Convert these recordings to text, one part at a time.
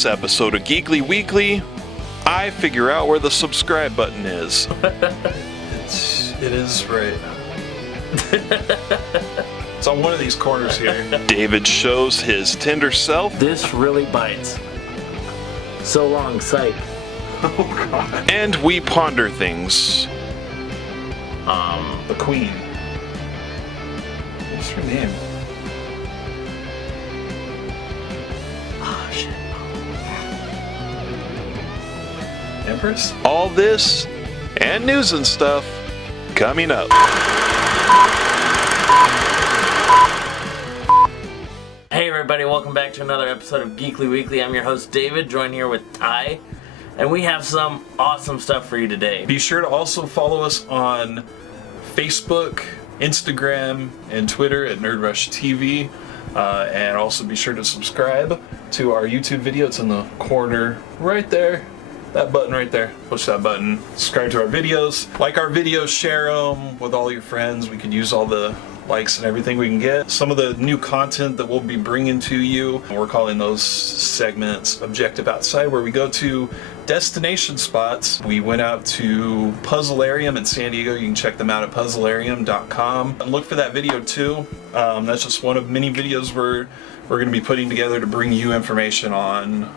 this episode of Geekly Weekly, I figure out where the subscribe button is. It is right. It's on one of these corners here. David shows his Tinder self. This really bites. So long, Psych. Oh god. And we ponder things. The Queen. What's her name? Oh, shit. Empress? All this and news and stuff coming up. Hey everybody, welcome back to another episode of Geekly Weekly. I'm your host David, joined here with Ty, and we have some awesome stuff for you today. Be sure to also follow us on Facebook, Instagram, and Twitter at NerdRushTV. And also be sure to subscribe to our YouTube video. It's in the corner right there. That button right there. Push that button. Subscribe to our videos. Like our videos, share them with all your friends. We could use all the likes and everything we can get. Some of the new content that we'll be bringing to you, we're calling those segments Objective Outside, where we go to destination spots. We went out to Puzzlearium in San Diego. You can check them out at puzzlearium.com. And look for that video too. That's just one of many videos we're going to be putting together to bring you information on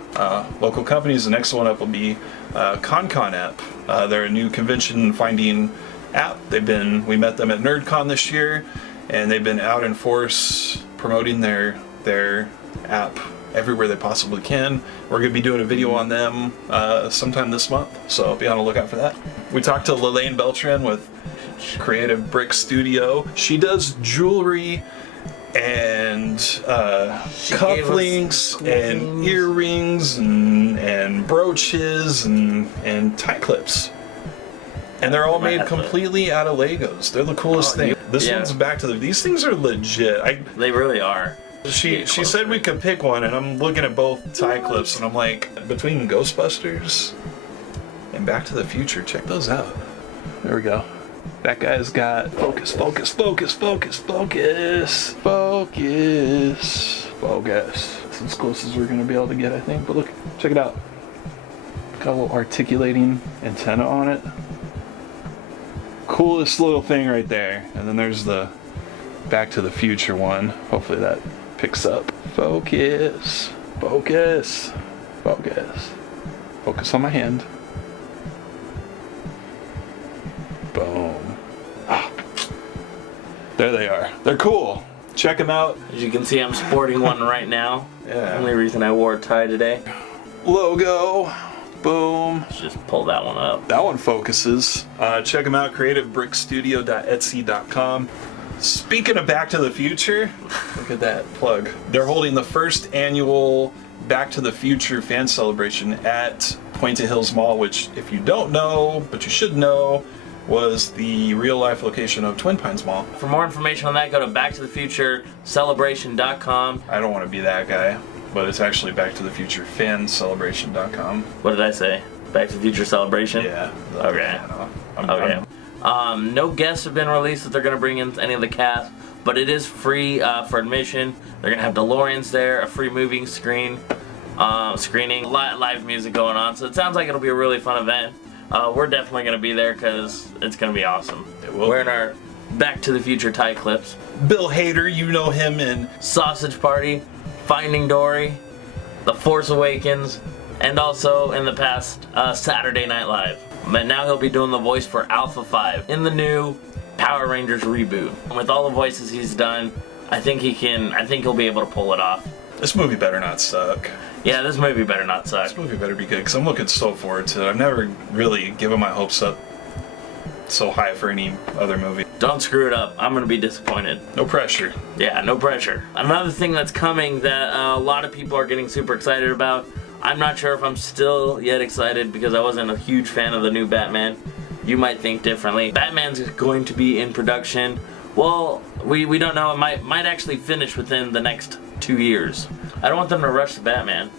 local companies. The next one up will be ConCon app. They're a new convention finding app. We met them at NerdCon this year, and they've been out in force promoting their app everywhere they possibly can. We're going to be doing a video on them sometime this month, so be on the lookout for that. We talked to Lelaine Beltran with Creative Brick Studio. She does jewelry and cufflinks and earrings and brooches and tie clips. And they're all made completely out of Legos. They're the coolest thing. This one's back to these things are legit. They really are. She said we could pick one, and I'm looking at both tie clips, and I'm like, between Ghostbusters and Back to the Future, check those out. There we go. That guy's got focus. That's as close as we're gonna be able to get, I think. But look, check it out. Got a little articulating antenna on it. Coolest little thing right there. And then there's the Back to the Future one. Hopefully that picks up. Focus on my hand. Boom. There they are. They're cool. Check them out. As you can see, I'm sporting one right now. Yeah. Only reason I wore a tie today. Logo. Boom. Let's just pull that one up. That one focuses. Check them out, creativebrickstudio.etsy.com. Speaking of Back to the Future, look at that plug. They're holding the first annual Back to the Future fan celebration at Pointed Hills Mall, which, if you don't know, but you should know, was the real-life location of Twin Pines Mall. For more information on that, go to backtothefuturecelebration.com. I don't want to be that guy, but it's actually backtothefuturefancelebration.com. What did I say? Back to the Future Celebration? Yeah. Okay. No guests have been released that they're going to bring in any of the cast, but it is free for admission. They're going to have DeLoreans there, a free movie screening, live music going on. So it sounds like it'll be a really fun event. We're definitely going to be there because it's going to be awesome. Wearing our Back to the Future tie clips. Bill Hader, you know him in Sausage Party, Finding Dory, The Force Awakens, and also in the past Saturday Night Live. But now he'll be doing the voice for Alpha 5 in the new Power Rangers reboot. And with all the voices he's done, I think he'll be able to pull it off. This movie better not suck. Yeah, this movie better not suck. This movie better be good, because I'm looking so forward to it. I've never really given my hopes up so high for any other movie. Don't screw it up. I'm going to be disappointed. No pressure. Yeah, no pressure. Another thing that's coming that a lot of people are getting super excited about, I'm not sure if I'm still yet excited because I wasn't a huge fan of the new Batman. You might think differently. Batman's going to be in production. Well, we don't know. It might actually finish within the next 2 years. I don't want them to rush the Batman.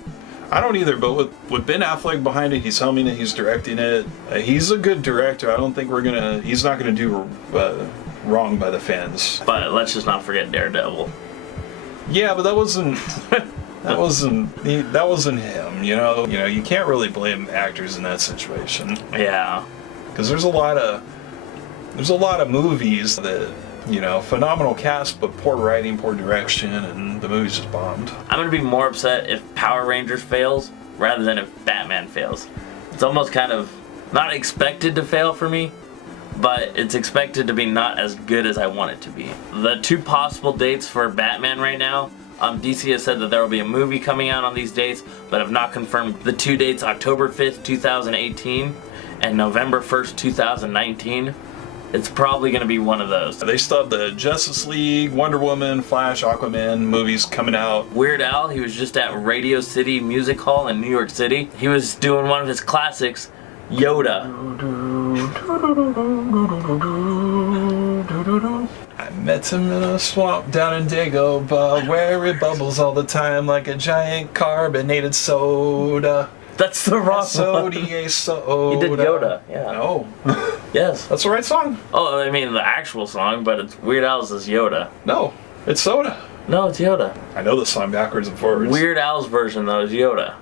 I don't either, but with Ben Affleck behind it, he's helming it, he's directing it. He's a good director. I don't think he's not gonna do wrong by the fans. But let's just not forget Daredevil. Yeah, but that wasn't That wasn't him. You know, you can't really blame actors in that situation. Yeah. Because there's a lot of movies that, phenomenal cast but poor writing, poor direction, and the movie's just bombed. I'm gonna be more upset if Power Rangers fails rather than if Batman fails. It's almost kind of not expected to fail for me, but it's expected to be not as good as I want it to be. The two possible dates for Batman right now, DC has said that there will be a movie coming out on these dates, but have not confirmed the two dates, October 5th, 2018 and November 1st, 2019. It's probably going to be one of those. They still have the Justice League, Wonder Woman, Flash, Aquaman movies coming out. Weird Al, he was just at Radio City Music Hall in New York City. He was doing one of his classics, Yoda. I met him in a swamp down in Dagobah where it bubbles all the time like a giant carbonated soda. That's the wrong one. S-O-D-A soda. He did Yoda, yeah. No. Yes. That's the right song. Oh, I mean the actual song, but it's Weird Al's is Yoda. No, it's soda. No, it's Yoda. I know the song backwards and forwards. Weird Al's version, though, is Yoda.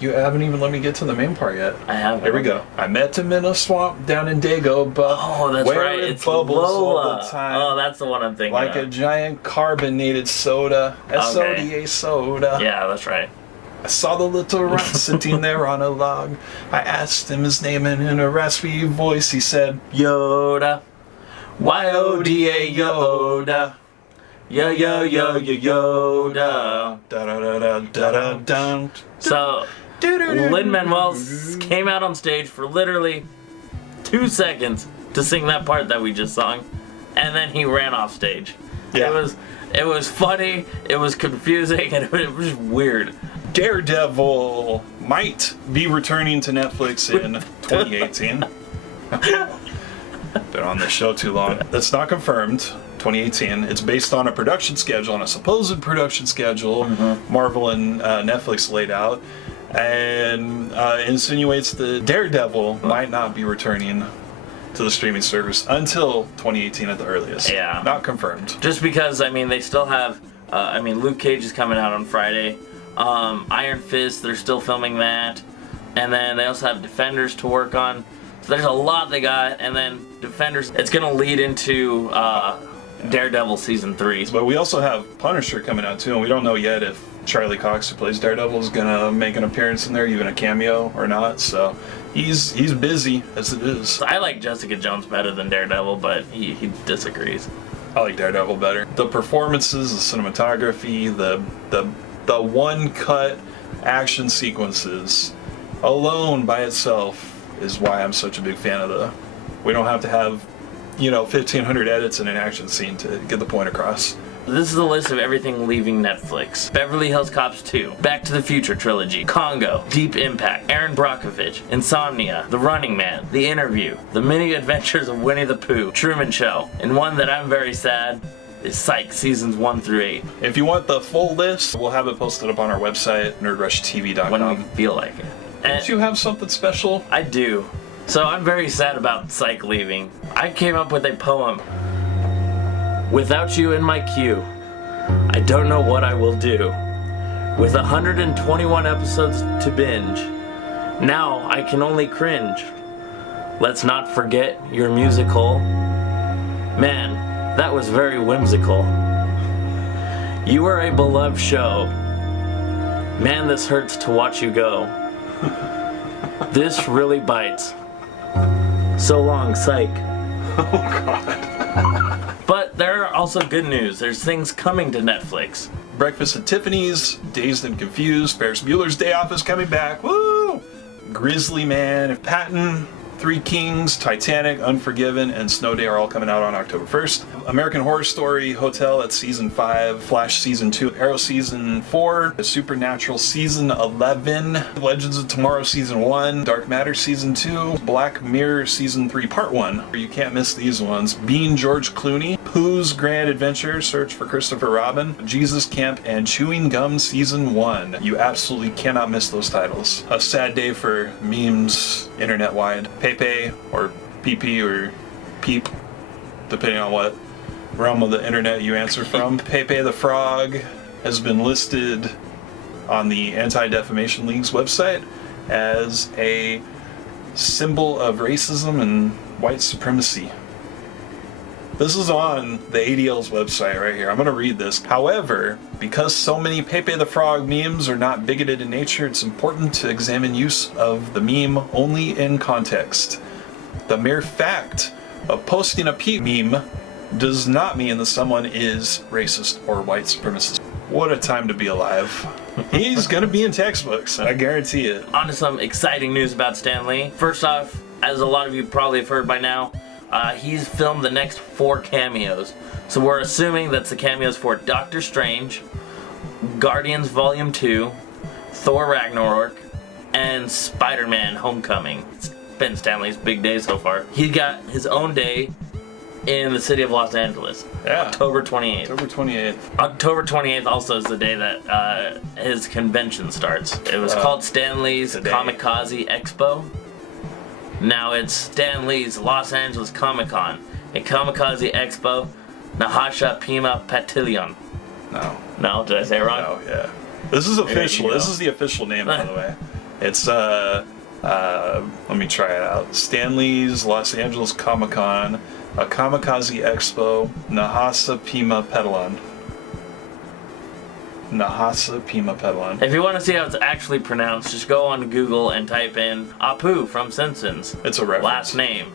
You haven't even let me get to the main part yet. I haven't. Here we go. I met him in a swamp down in Dagobah. Oh, that's where right. It It's bubbles Lola. all the time. Oh, that's the one I'm thinking like of. a giant carbonated soda. S-O-D-A soda. Yeah, that's right. I saw the little rat sitting there on a log. I asked him his name, and in a raspy voice he said, Yoda. Y-O-D-A Yoda. Yoda. Da-da-da-da-da-da-da. So, Lin-Manuel came out on stage for literally 2 seconds to sing that part that we just sung, and then he ran off stage. Yeah. It was funny, it was confusing, and it was weird. Daredevil might be returning to Netflix in 2018. Been on this show too long. That's not confirmed. 2018. It's based on a production schedule, on a supposed production schedule Marvel and Netflix laid out, and insinuates that Daredevil might not be returning to the streaming service until 2018 at the earliest. Yeah. Not confirmed. Just because, I mean, they still have, Luke Cage is coming out on Friday. Iron Fist, they're still filming that. And then they also have Defenders to work on. So there's a lot they got. And then Defenders, it's going to lead into Daredevil Season 3. But we also have Punisher coming out too, and we don't know yet if Charlie Cox, who plays Daredevil, is going to make an appearance in there, even a cameo or not. So he's busy as it is. I like Jessica Jones better than Daredevil, but he disagrees. I like Daredevil better. The performances, the cinematography, the one-cut action sequences alone by itself is why I'm such a big fan of we don't have to have 1,500 edits in an action scene to get the point across. This is a list of everything leaving Netflix. Beverly Hills Cops 2, Back to the Future trilogy, Congo, Deep Impact, Aaron Brockovich, Insomnia, The Running Man, The Interview, The Mini Adventures of Winnie the Pooh, Truman Show, and one that I'm very sad is Psych, seasons 1 through 8. If you want the full list, we'll have it posted up on our website, nerdrushtv.com. When we feel like it. Don't you have something special? I do. So I'm very sad about Psych leaving. I came up with a poem. Without you in my queue, I don't know what I will do. With 121 episodes to binge, now I can only cringe. Let's not forget your musical. Man, that was very whimsical. You were a beloved show. Man, this hurts to watch you go. This really bites. So long, Psych. Oh, God. But there are also good news. There's things coming to Netflix. Breakfast at Tiffany's, Dazed and Confused, Ferris Bueller's Day Off is coming back. Woo! Grizzly Man, Patton, Three Kings, Titanic, Unforgiven, and Snow Day are all coming out on October 1st. American Horror Story Hotel at Season 5, Flash Season 2, Arrow Season 4, Supernatural Season 11, Legends of Tomorrow Season 1, Dark Matter Season 2, Black Mirror Season 3 Part 1. You can't miss these ones. Being George Clooney, Pooh's Grand Adventure, Search for Christopher Robin, Jesus Camp, and Chewing Gum Season 1. You absolutely cannot miss those titles. A sad day for memes internet-wide. Pepe, or PP, or Peep, depending on what realm of the internet you answer from. Pepe the Frog has been listed on the Anti-Defamation League's website as a symbol of racism and white supremacy. This is on the ADL's website right here. I'm going to read this. However, because so many Pepe the Frog memes are not bigoted in nature, it's important to examine use of the meme only in context. The mere fact of posting a Pete meme does not mean that someone is racist or white supremacist. What a time to be alive. He's going to be in textbooks, I guarantee it. On to some exciting news about Stan Lee. First off, as a lot of you probably have heard by now, he's filmed the next 4 cameos. So we're assuming that's the cameos for Doctor Strange, Guardians Volume 2, Thor Ragnarok, and Spider-Man Homecoming. It's been Stan Lee's big day so far. He got his own day in the city of Los Angeles. Yeah. October 28th. October 28th. October 28th also is the day that his convention starts. It was called Stan Lee's Kamikaze Expo. Now it's Stan Lee's Los Angeles Comic Con, a Kamikaze Expo, Nahasha Pima Patillion. No, did I say it wrong? No, yeah. This is official. This is the official name, by the way. It's, let me try it out. Stan Lee's Los Angeles Comic Con, a Kamikaze Expo, Nahasa Pima Petalon. Nahasa Pima Petalon. If you want to see how it's actually pronounced, just go on Google and type in Apu from Simpsons. It's a reference. Last name.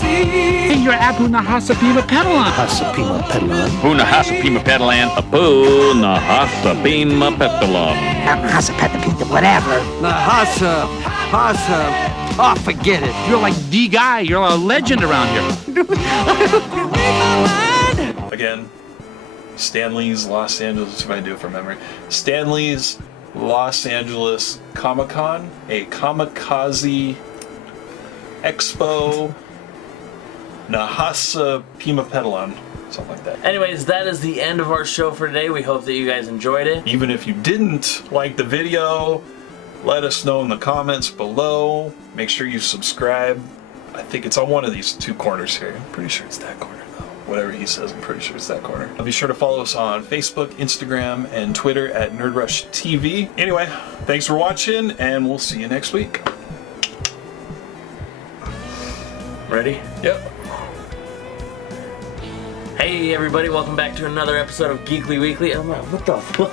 Hey, you're Apu Nahasa Pima Petalon. Nahasa Pima Petalon. Pu Nahasa Pima Petalon. Apu Nahasa Pima Petalon. Nahasa Pima whatever. Nahasa, Hasa. Oh, forget it. You're like the guy. You're a legend around here. Again, Stan Lee's Los Angeles, if I do it from memory. Stan Lee's Los Angeles Comic Con, a Kamikaze Expo, Nahasa Pima Petalon. Something like that. Anyways, that is the end of our show for today. We hope that you guys enjoyed it. Even if you didn't like the video, let us know in the comments below. Make sure you subscribe. I think it's on one of these 2 corners here. I'm pretty sure it's that corner though. Whatever he says, I'm pretty sure it's that corner. Be sure to follow us on Facebook, Instagram, and Twitter at NerdRushTV. Anyway, thanks for watching, and we'll see you next week. Ready? Yep. Hey everybody, welcome back to another episode of Geekly Weekly. I'm like, what the fuck?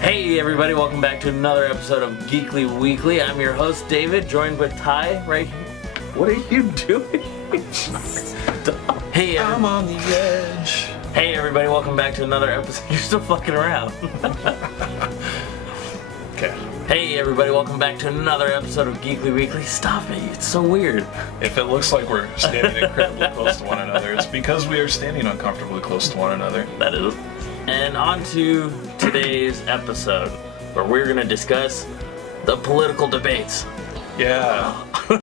Hey everybody, welcome back to another episode of Geekly Weekly. I'm your host David, joined with Ty right here. What are you doing? Hey, I'm on the edge. Hey everybody, welcome back to another episode. You're still fucking around. Okay. Hey everybody, welcome back to another episode of Geekly Weekly. Stop it, it's so weird. If it looks like we're standing incredibly close to one another, it's because we are standing uncomfortably close to one another. That is. And on to today's episode, where we're going to discuss the political debates. Yeah.